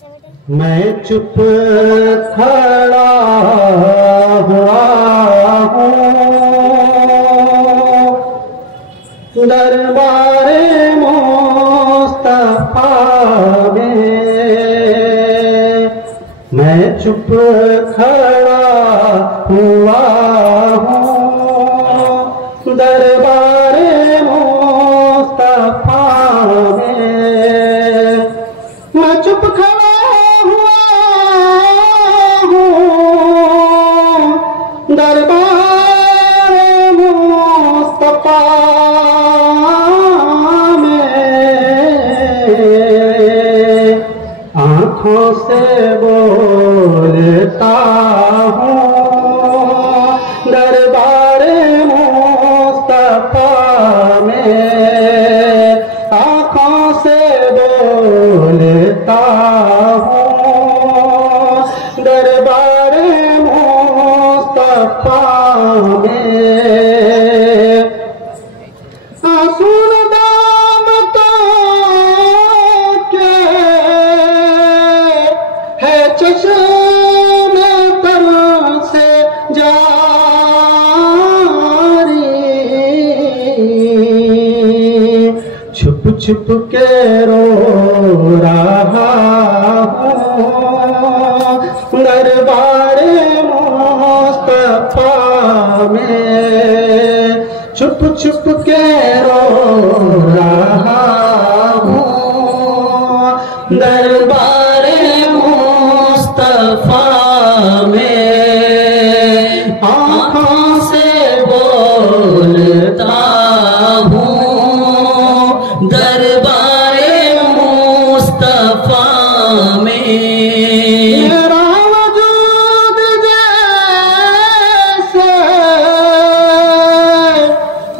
मैं चुप खड़ा हुआ हूँ दरबारे मुस्तफा में। मैं चुप खड़ा हुआ हूँ दरबारे मुस्तफा में। मैं चुप खड़ा हुआ हूँ दरबारे मुस्तफा आँखों से बोलता हूँ दरबारे मुस्तफा में। आँखों से बोलता हूँ दरबारे मुस्तफा में। चश्मे तर से जारी छुप छुप के रो रहा हूँ दरबारे मुस्तफा में। छुप छुप के रो रहा हूँ दरबारे मुस्तफा में। आँखों से बोलता हूँ दरबारे मुस्तफा में। मेरा वजूद जैसे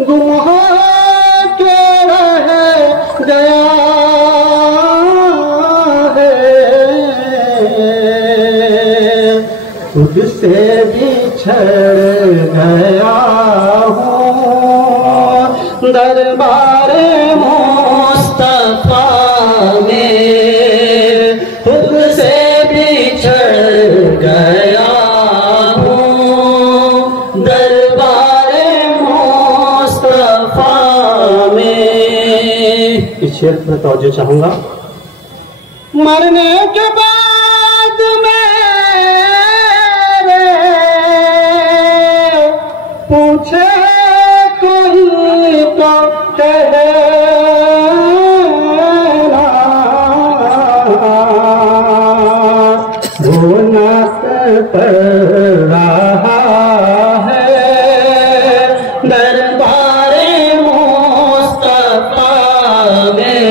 गुम हो के रह गया खुद से बिछड़ गया हूँ दरबारे मुस्तफा में। खुद से बिछड़ गया हूँ दरबारे मुस्तफा में। इस शेर पर तवज्जो चाहूंगा। मरने के बाद में पूछे कोई तो कहना वो नात पर रहा है दरबारे मुस्तफा में।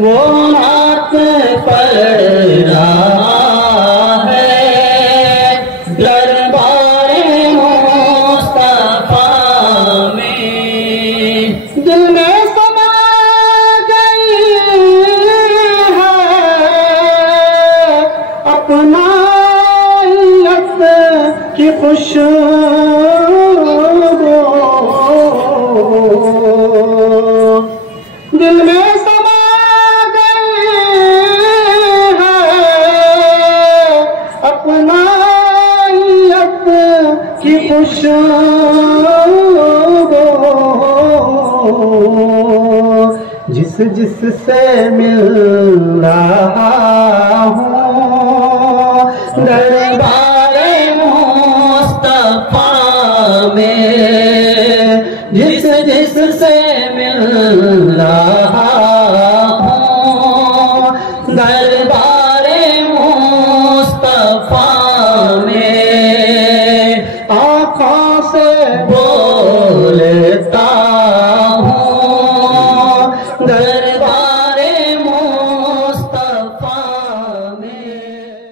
वो नात पर रहा है दरबारे दिल में समा गई है अपनाइयत की खुशबू। दिल में समा गई है अपनाइयत की खुशबू। जिस जिस से मिल रहा हूँ दरबारे मुस्तफा में। जिस जिस से मिल रहा हूँ दरबार